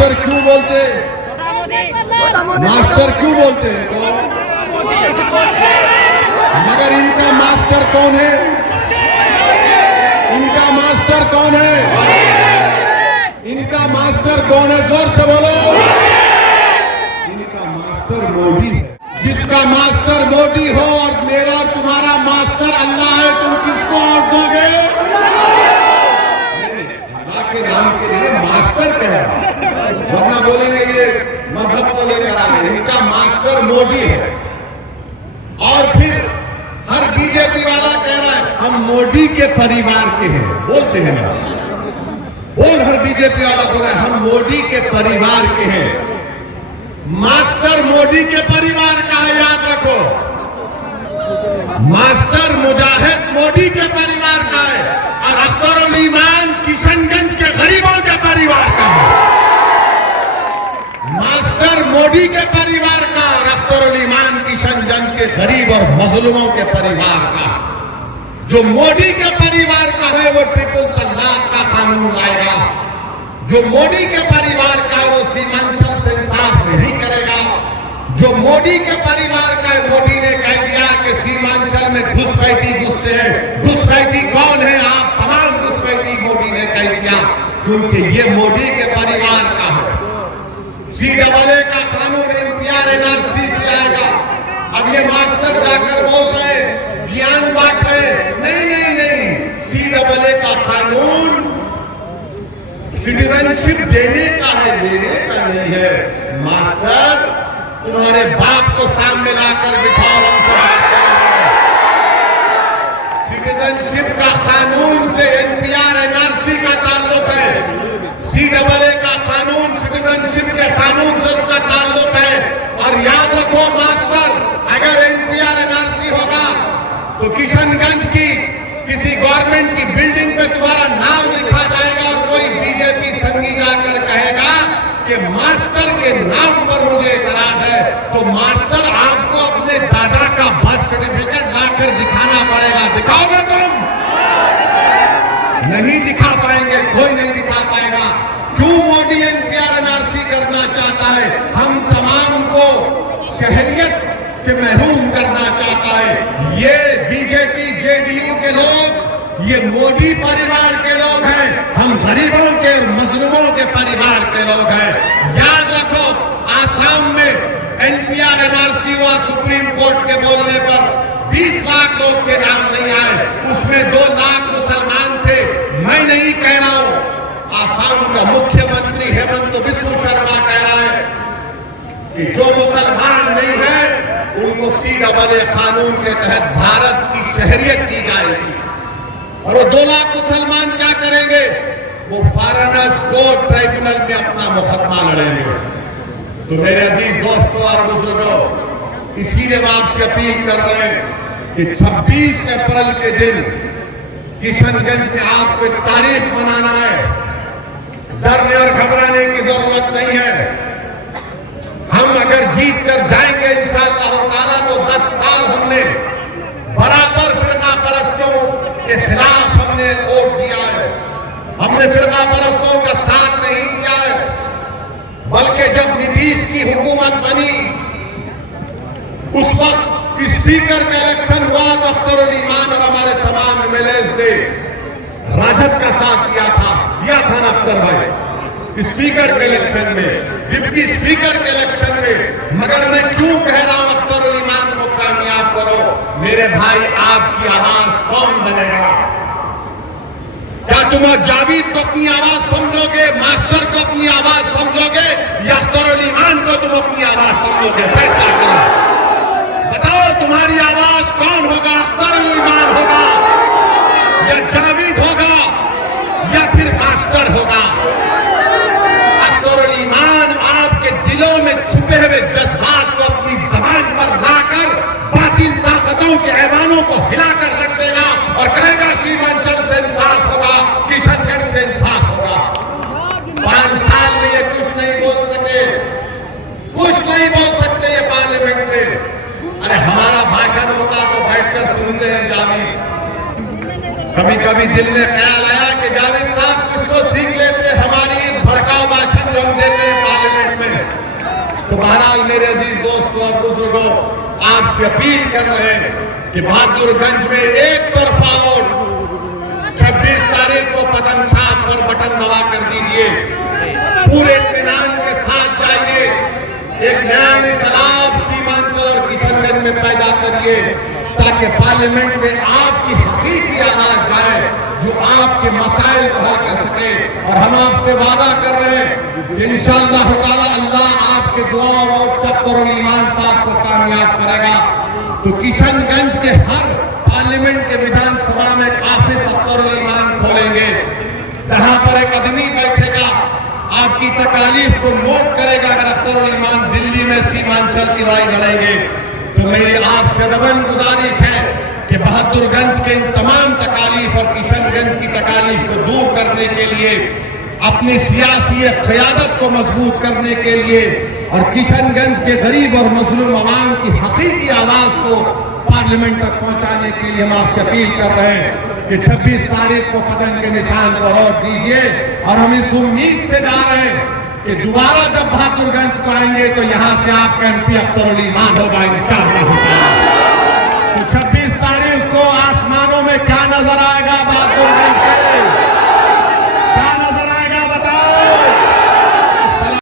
Master क्यों बोलते, master क्यों बोलते हैं इनको? मगर इनका मास्टर कौन है? इनका मास्टर कौन है? इनका मास्टर कौन है? जोर से बोलो। इनका मास्टर मोदी है। जिसका मास्टर मोदी हो और मेरा और तुम्हारा मास्टर अल्लाह है, तुम किसको वोट दोगे? अल्लाह के नाम के लिए मास्टर कह रहा है, वरना बोलेंगे ये मजहब को लेकर आ रहे। इनका मास्टर मोदी है। और फिर हर बीजेपी वाला कह रहा है हम मोदी के परिवार के हैं, बोलते हैं ना, बोल हर बीजेपी वाला बोल रहा है हम मोदी के परिवार के हैं। मास्टर मोदी के परिवार का है, याद रखो। मास्टर मुजाहिद मोदी के परिवार का है और अख्तरुल ईमान किशनगंज के गरीबों के परिवार का है। मास्टर मोदी के परिवार का और अख्तरुल ईमान किशनगंज के गरीब और मजलूमों के परिवार का। जो मोदी के परिवार का है वो ट्रिपल तलाक का कानून लाएगा। जो मोदी के परिवार का है वो सीमांचल से इंसाफ नहीं करेगा। जो मोदी के परिवार का है, मोदी ने कह दिया कि सीमांचल में घुसपैठी घुसते हैं। घुसपैठी कौन है? आप तमाम घुसपैठी मोदी ने कह दिया, क्योंकि ये मोदी के परिवार का है। CAA का कानून NPR NRC से आएगा। अब ये मास्टर जाकर बोल रहे हैं, ज्ञान बांट रहे, नहीं नहीं नहीं, CAA का कानून सिटीजनशिप देने का है, देने का नहीं है। मास्टर तुम्हारे बाप को सामने लाकर बिठाओ, हमसे बात करेंगे। सिटीजनशिप का कानून से NPR NRC का ताल्लुक है। CAA का कानून सिटीजनशिप के कानून से उसका ताल्लुक है। और याद रखो मास्टर, अगर NPR NRC होगा तो किशनगंज की किसी गवर्नमेंट की बिल्डिंग पे तुम्हारा नाम लिखा जाएगा और कोई बीजेपी संगी जाकर कहेगा कि मास्टर के नाम पर मुझे इतराज है, तो मास्टर आपको अपने दादा का बर्थ सर्टिफिकेट लाकर दिखाना पड़ेगा। दिखाओगे तुम? नहीं दिखा पाएंगे, कोई नहीं दिखा पाएगा। क्यों मोदी NPR NRC करना चाहता है? हम तमाम को शहरियत से महरूम करना चाहता है। ये बीजेपी JDU के लोग, ये मोदी परिवार के लोग हैं। हम गरीबों के और मजलूमों के परिवार के लोग हैं। याद रखो, आसाम में NPR NRC हुआ, सुप्रीम कोर्ट के बोलने पर 20 लाख लोग के नाम नहीं आए, उसमें 2 लाख मुसलमान थे। मैं नहीं कह रहा हूं, आसाम का मुख्यमंत्री हेमंत बिस्व शर्मा कह रहा है कि जो मुसलमान नहीं है उनको CAA कानून के तहत भारत की शहरियत दी जाएगी। और वो 2 लाख मुसलमान क्या करेंगे? वो फॉरेनर्स कोर्ट ट्राइब्यूनल में अपना मुकदमा लड़ेंगे। तो मेरे अजीज दोस्तों और बुजुर्गों, इसीलिए हम आपसे अपील कर रहे हैं कि 26 अप्रैल के दिन किशनगंज में आपको एक तारीख मनाना है। डरने और घबराने की जरूरत नहीं है। हम अगर जीत कर जाएंगे इंशाअल्लाह ताला तो 10 साल हमने बराबर फिरका परस्तों के खिलाफ हमने वोट दिया है। हमने फिरका परस्तों का साथ नहीं दिया है, बल्कि जब नीतीश की हुकूमत बनी उस वक्त स्पीकर का इलेक्शन हुआ तो अख्तरुल ईमान और हमारे तमाम MLAs ने राजद का साथ दिया था ना अख्तर भाई, स्पीकर के इलेक्शन में, डिप्टी स्पीकर के इलेक्शन में। मगर मैं क्यों कह रहा हूं अख्तरुल ईमान को कामयाब करो? मेरे भाई, आपकी आवाज कौन बनेगा? क्या तुम जावेद को अपनी आवाज समझोगे, मास्टर को अपनी आवाज समझोगे, या अख्तरुल ईमान को तुम अपनी आवाज समझोगे? फैसला करो, बताओ तुम्हारी आवाज कौन होगा? अख्तरुल ईमान होगा या जावेद होगा या फिर मास्टर होगा? अख्तरुल ईमान आपके दिलों में छुपे हुए जज्बात को अपनी जबान पर लाकर बातिल ताकतों के ऐवानों को हिलाकर रख देगा और कहेगा सीमांचल से इंसाफ होगा, किशनगंज से इंसाफ होगा। 5 साल में ये कुछ नहीं बोल सके, कुछ नहीं बोल सकते ये पार्लियामेंट में। अरे हमारा भाषण होता तो बैठकर सुनते हैं जावेद। कभी कभी दिल में ख्याल आया कि जावेद साहब कुछ तो सीख लेते, हमारी इस भड़काऊ भाषण जो हम देते हैं आपसे अपील कर रहे हैं कि बहादुरगंज में एक तरफा वोट 26 तारीख को पतंग छाप पर बटन दबा कर दीजिए। पूरे इत्मीनान के साथ जाइए, एक नया इनकलाब सीमांचल और किशनगंज में पैदा करिए ताकि पार्लियामेंट में आपकी हकीकी आवाज जाए जो आपके मसाइल को हल कर सके। और हम आपसे वादा कर रहे हैं कि इंशाअल्लाह ताला अल्लाह आपके दुआ और सख्तर ईमान साहब को कामयाब करेगा। तो किशनगंज के हर पार्लियामेंट के विधानसभा में काफी सख्तर ईमान खोलेंगे, जहां पर एक आदमी बैठेगा आपकी तकालीफ को नोट करेगा। अगर अख्तर ईमान दिल्ली में सीमांचल की लड़ाई लड़ेंगे तो मेरी आपसे दबन गुजारिश है कि बहादुरगंज के इन तमाम तकालीफ और किशनगंज की तकालीफ को दूर करने के लिए, अपनी सियासी क़यादत को मजबूत करने के लिए और किशनगंज के गरीब और मजलूम अवाम की हकीकी आवाज को पार्लियामेंट तक पहुंचाने के लिए हम आपसे अपील कर रहे हैं कि 26 तारीख को पतंग के निशान पर रोक दीजिए। और हम इस उम्मीद से जा रहे हैं कि दोबारा जब बहादुरगंज को आएंगे तो यहां से आपका MP अख्तर ईमान होगा इंशाअल्लाह।